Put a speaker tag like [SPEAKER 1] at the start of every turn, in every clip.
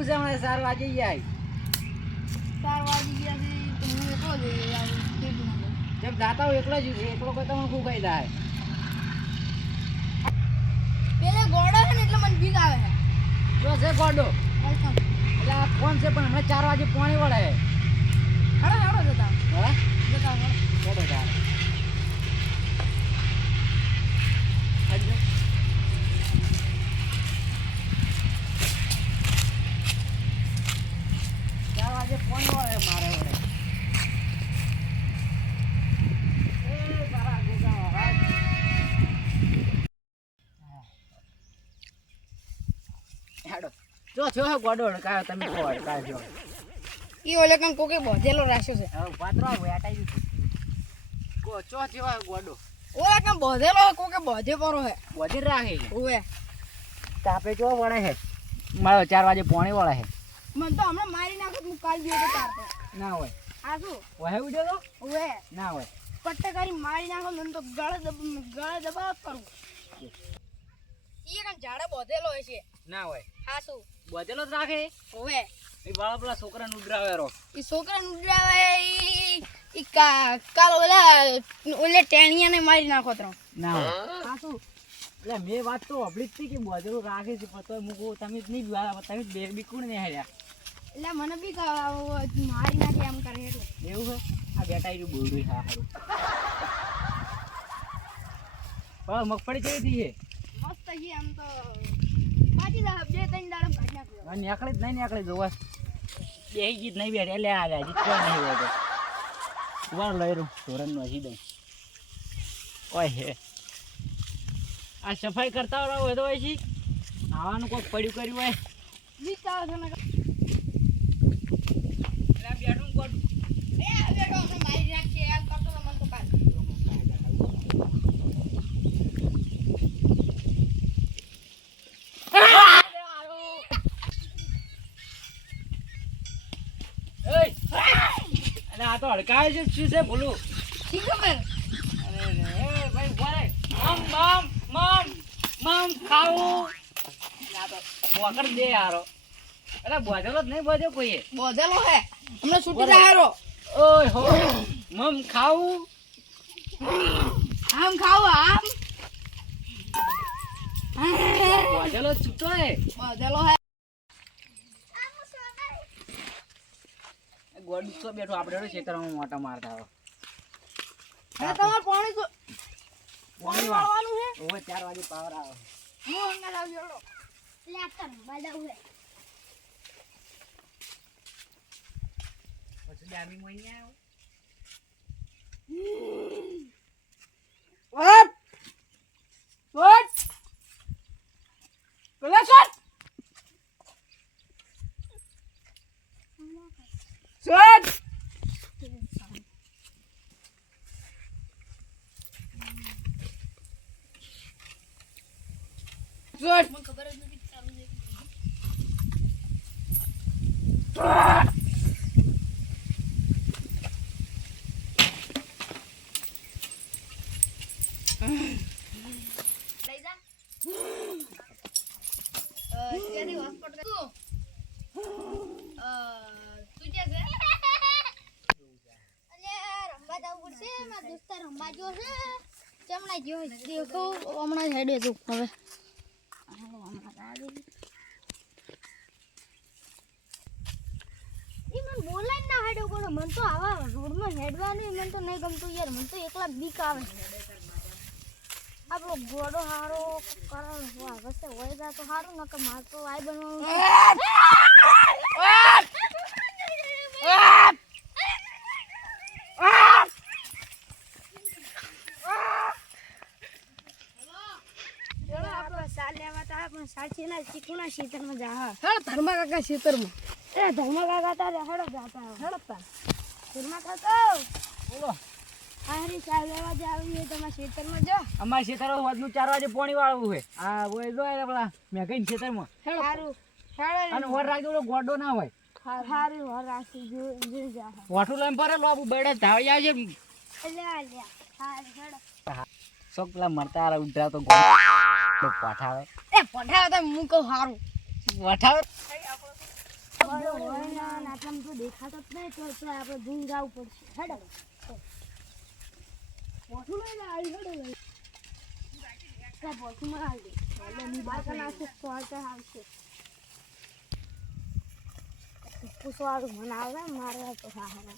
[SPEAKER 1] છે મને સાર વાગી ગયા
[SPEAKER 2] સાર વાગી ગયા છે તો હું એકલો જઉં.
[SPEAKER 1] જેમ દાતા હોય એકલો જ છે એકલો કોઈ તમને ખૂબ ખાઈ જાય
[SPEAKER 2] પેલે ગોડો છે ને એટલે મને બીક આવે છે.
[SPEAKER 1] જો છે ગોડો. એટલે આ ફોન છે પણ હમણાં ચાર વાગે પોણી વળે.
[SPEAKER 2] હાલો હાલો જતા.
[SPEAKER 1] હા?
[SPEAKER 2] જતા હાલો
[SPEAKER 1] ગોડો ચાર હજુ ચાર વાગે પોણી વળે મારે વળે એ તારા ગોગા વાળા. હેડો જો હે ગોડો અડકાયો તમે કો અડકાયો
[SPEAKER 2] ઈ ઓલે કણ કોકે બોધેલો રાખ્યો છે.
[SPEAKER 1] હવે પાત્રો આવો આટાઈ ગયું કો ચો હે ગોડો?
[SPEAKER 2] ઓલે કણ બોધેલો હે કોકે બોધે પરો હે.
[SPEAKER 1] વધી રાખે
[SPEAKER 2] ઓવે.
[SPEAKER 1] તાપે ચો વળે હે? મારો ચાર વાગે પોણી વળે હે.
[SPEAKER 2] મન તો હમણાં મારી નાખો હું કાલ ગયો તો તાર પર.
[SPEAKER 1] ના હોય.
[SPEAKER 2] આ શું?
[SPEAKER 1] વહે ઉડ્યો તો?
[SPEAKER 2] ઓવે.
[SPEAKER 1] ના હોય.
[SPEAKER 2] પટ્ટે કરી મારી નાખો મને તો ગળે દબ ગળે દબાવ કરું. ઈ કણ ઝાડે બોધેલો છે.
[SPEAKER 1] ના હોય.
[SPEAKER 2] આ શું?
[SPEAKER 1] બધેલો જ રાખે?
[SPEAKER 2] ઓવે.
[SPEAKER 1] એ વાળા પેલા છોકરાને ઉડરાવે રો
[SPEAKER 2] એ છોકરાને ઉડાવે ઈ ઈ કા કાલ ઓલા ઓલે ટેણિયાને મારી નાખો ત્રણ
[SPEAKER 1] ના હોય. એટલે મેં વાત તો અભળી જ કે બધેલો રાખે છે પતો મૂકો તમે જ નહીં દ્વારા તમે જ બે બીકુણ ને હાર્યા.
[SPEAKER 2] એટલે મને બી મારી નાખે એમ કરે એટલે.
[SPEAKER 1] એવું છે? આ બેટા એનું બોલડું હા સારું પણ મગફળી કેવી છે
[SPEAKER 2] મસ્ત છે આમ તો. પાછી દા બે ત્રણ દાડમ કાઢી નાખ્યો
[SPEAKER 1] આ નીકળે જ નહીં નીકળે જોવા. બે ગીત નહીં બેઠે એટલે આ હજી કોઈ નહીં લઈ રહ્યું ધોરણનું હજી દઈ ઓય હે. આ સફાઈ કરતા હોય તો હોય છે આવાનું કોઈક પડ્યું કર્યું હોય.
[SPEAKER 2] બીક આવે છે ને
[SPEAKER 1] એટલે આ બેઠું કોટ
[SPEAKER 2] બે બેઠો છે મારી નાખશે એમ કરતો તો મને તો કાલ
[SPEAKER 1] અરે આ તો હડકાય છે શું છે બોલું?
[SPEAKER 2] શી ખબર
[SPEAKER 1] અરે રે ભાઈ બોલે. મમ મમ મમ મમ ખાવું પોકર દે યારો અરે બોધેલો જ નહીં બોધ્યો કોઈએ?
[SPEAKER 2] બોધેલો હે. હમણાં છૂટી જાય હારો.
[SPEAKER 1] ઓય હો મમ ખાવું?
[SPEAKER 2] આમ ખાવ આમ.
[SPEAKER 1] બોધેલો છૂટો હે.
[SPEAKER 2] બોધેલો હે.
[SPEAKER 1] ગોડ તો બેઠો આપણે ખેતરમાં મોટા મારતા આવો.
[SPEAKER 2] હવે તમારે પાણી તો પાણી વાળવાનું છે
[SPEAKER 1] ઓવે ચાર વાગે પાવર આવે.
[SPEAKER 2] હું હંગાત આવજો હેડો. લે આ તને હે.
[SPEAKER 1] પછી ડામી મોઈ આવ્યો?
[SPEAKER 2] What? What? Pelas shot. Shot. Shot. લઈ જા અ ત્યાંથી હોસ્પિટલ તું અ તું ક્યાં છે
[SPEAKER 3] અને રમવા જવું પડશે મારા દોસ્તાર રમવા ગયો છે ચમણા ગયો દેખો હમણાં જ હેડે તું હવે. ના હેડ્યો કોને. મન તો આવા રોડમાં હેડવાની મન તો નહીં ગમતું યાર. મન તો એકલા બીક આવે. આપણો ઘોડો હારો કરણ વસ્તે હોય તો સારું નકર માર તો આઈ બનવાનું ચલો આપણે સાલ લેવા તા પણ સાલ છે ના ચીકુના શીતળમાં જા હા.
[SPEAKER 2] હા ધર્મા કાકા ખેતરમાં
[SPEAKER 3] એ ધર્મા કાકા તારે હેડો જાતા હેડતા ધર્મા કાકા
[SPEAKER 1] બોલો.
[SPEAKER 3] હારી સાલ લેવા જાવી હોય તમારા ખેતરમાં જો.
[SPEAKER 1] અમારે ખેતરો વધનું ચાર વાગે પોણી વાળવું છે. આ ઓય જો પેલા મેં કઈ ખેતરમાં
[SPEAKER 3] સારું
[SPEAKER 1] અને વર રાખજો ગોડો ના હોય.
[SPEAKER 3] હારું. હર રાખી જો
[SPEAKER 1] વાઠું લઈને પરે લોબુ બેડે ધાવી આવશે
[SPEAKER 3] એટલે આ લ્યા હા. હેડો
[SPEAKER 1] મરતા આલા ઉધરા તો ગોળ તો પઠાવે.
[SPEAKER 2] એ પઠાવે તો હું કહું સારું
[SPEAKER 3] પઠાવે. દેખાતો જ નહીં તો તો આપણે ધૂમ જવું પડશે હેડો પોઠું લઈ આવી હેડો લઈ પોઠું માં આવી એટલે ની બાર કના આવશે આવશે મને આવે મારે તો હા હા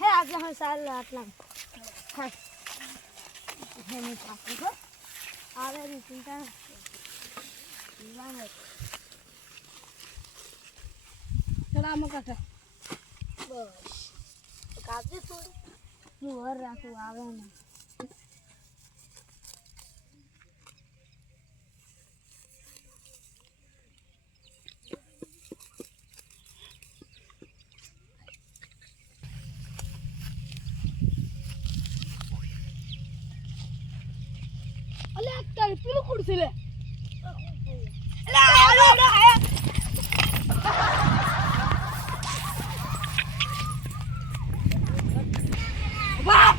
[SPEAKER 3] હે આટલા હા સારું આટલા. હા. હે ની પાછું હો. આવે ચિંતા
[SPEAKER 2] સલામ કાકા
[SPEAKER 3] બસ. કાપજે થોડું. હું વર રાખું આવે ને
[SPEAKER 2] અલે આ તારે પેલું ખુરશી લે અલે આલો આલો આયા વાહ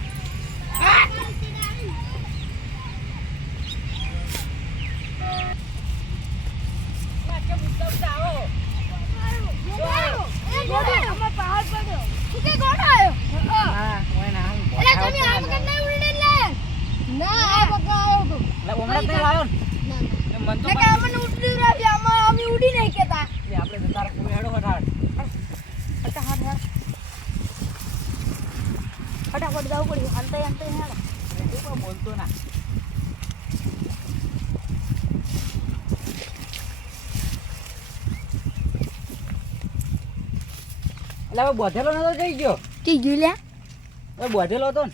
[SPEAKER 1] હા કોઈ ના વઠાવે એટલે ઓમણા તે લાવ્યો ને મન તો પાછી-
[SPEAKER 2] ઉડી નહીં કેતા
[SPEAKER 1] એ આપણે તો તારા કોઈ હેડો વઠાવે
[SPEAKER 3] ફટાફટ જવું પડ્યું. અંતે અંતે હેડો.
[SPEAKER 1] એ બોલતો ના એટલે હવે બોધેલો નતો થઈ ગયો?
[SPEAKER 3] ઠીક જોઈ લે
[SPEAKER 1] હવે બોધેલો હતો ને.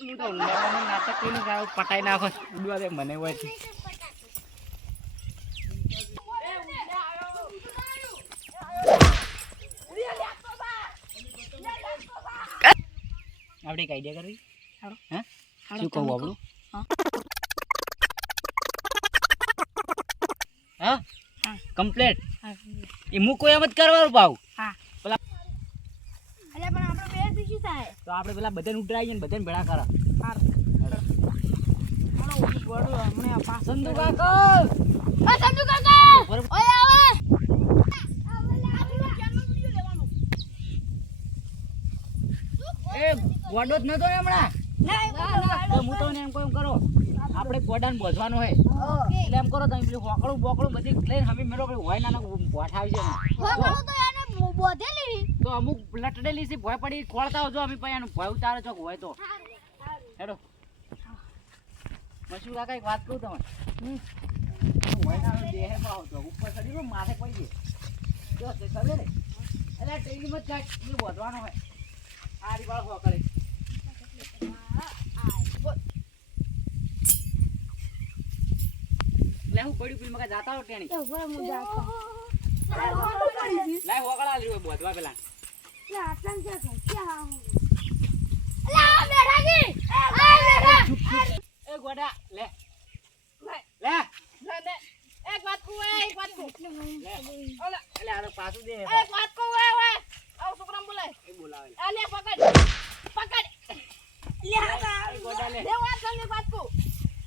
[SPEAKER 1] હું તો ઉડાડવાનું નાટક કરીને ગાયો પટાઈ નાખો. ઉડવા દે મને હોય છે આપણે એક આઈડિયા કરવી? હા? શું કહું આપણું હા. કમ્પ્લેટ એ મૂકો એમ જ કરવાનું ભાવ
[SPEAKER 3] અલે પણ આપણે બે શું થાય
[SPEAKER 1] તો આપણે પેલા બધાને ઉતરાઈએ ને બધાને ભેળા કરા. સંધુ કાકા.
[SPEAKER 3] ઓય આવે
[SPEAKER 1] ગોડો જ નતો ને હમણાં. તો હું તમને એમ એમ કરો આપણે ગોડાને બોધવાનો હોય. એટલે એમ કરો તમે પેલું હોકડું બોકડું બધી લઈને અમે મેળો હોય ના ભોઠ આવી છે
[SPEAKER 3] તો બોધેલી.
[SPEAKER 1] તો અમુક લટડેલી છે ભોય પડી ખોળતા હોજો અમે પછી એનું ભય ઉતારે ચોક હોય તો. હેડો. મશુ કાકા એક વાત કહું તમને. હોય ના દેહે પાવ તો ઉપર ચડી ગયો માથે પડી ગયો. જો તે કરે ને એટલે ટેલીમાં જ જાય એ બોધવાનો હોય. આ રીવાળ હોકળે લે હું પડ્યું પેલી મકા જાતા હો ટેણી.
[SPEAKER 3] હું
[SPEAKER 1] લાય હોકળા લ્યો બોધવા પેલા. પાછું દે
[SPEAKER 2] એક વાત કહું એ, ઓય. આવો છોકરાને બોલાય
[SPEAKER 1] એ બોલાવે
[SPEAKER 2] આ લે પકડ પકડ લે આ
[SPEAKER 1] એ ગોડા લે
[SPEAKER 2] લે વાત સમજી વાત કહું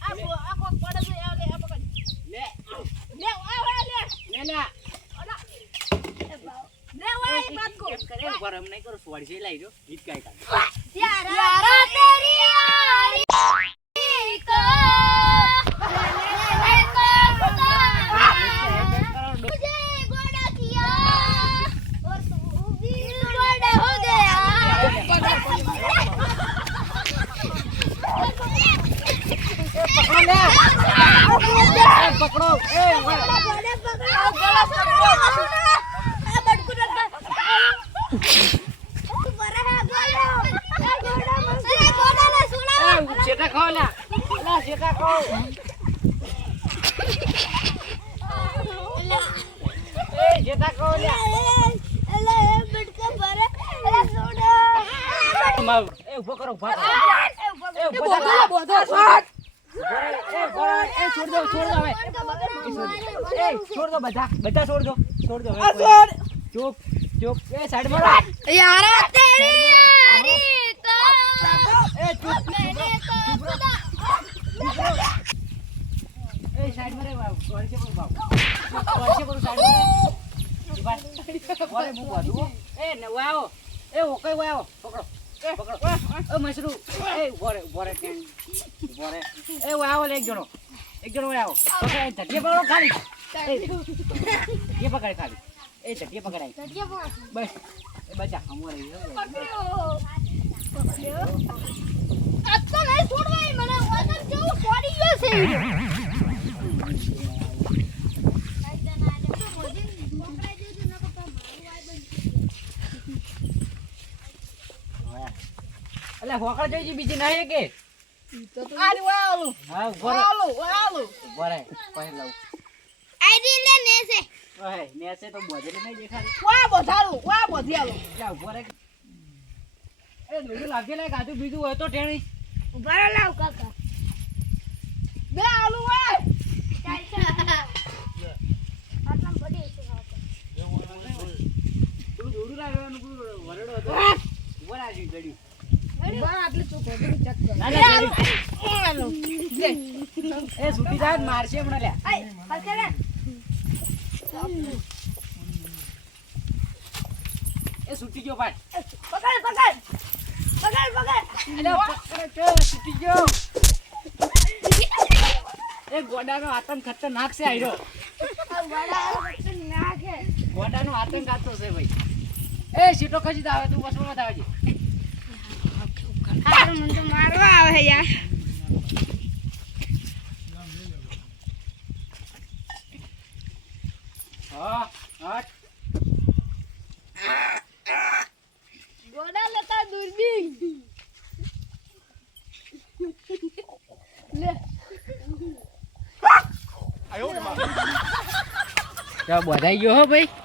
[SPEAKER 2] આ કો- આ કોક પડે છે આ લે આ પકડ
[SPEAKER 1] લે
[SPEAKER 2] લે આ ઓય લે
[SPEAKER 1] લે લે
[SPEAKER 2] ઓલા. લે ઓય એક વાત ઉપર
[SPEAKER 1] એમ નહીં કરો સોડશે લઈ જો ગીત ગાય પકડો પકડો. કરો ઊભા કરો એ ઊભો થા. એ ઊભો એ ઊભો એ છોડ દો છોડ દો હવે એ છોડ દો બધા બધા છોડ દો છોડ દો હવે. ચૂપ ચૂપ એ સાઈડમાં રહો. એ ચૂપ એ સાઈડમાં રે બાબુ કોલસે પર બાબુ કોલસે પર સાઈડમાં રે ઊભા. કોલે હું બાંધું એ ને ઊભા આવો એ ઓકે વાયો પકડો પકડો એ ઊભો રે ઊભો રે ઊભો રે એ આવો એક જણો એક જણો આવો પકડાય ધટીએ પકડો ખાલી એ પકડાય ખાલી એ ધટીએ પકડાય બસ એ બચા અમો રહી એટલે હોકળ જોઈ છે બીજી નહીં કે? હા ઊભો રે ઊભો રે પછી લઉં. ઓય નેસે તો બોજેલી નહીં દેખાડી જા ઊભો રે એ બીજું લાગે કાજુ બીજું હોય તો ટેણી. તું દોડું લાવ્યો પેલું વરડો હતો ઊભો રાખી ગળ્યું ના ના ગળ્યું. એ છૂટી જાય ને મારશે હમણાં લ્યા એ છૂટી ગયો ભાઈ સુટી ગયો ગોડાનો આતંક ખતરનાક છે આયરો ગોડાનો આતંક આતો છે. ભાઈ એ સીટો ખસી આવે તું બસમાં આવે તો
[SPEAKER 2] મારવા આવે યાર
[SPEAKER 1] હા હા
[SPEAKER 2] ગોડા લેતા દૂરબીન
[SPEAKER 1] તો બધા ગયો ભાઈ?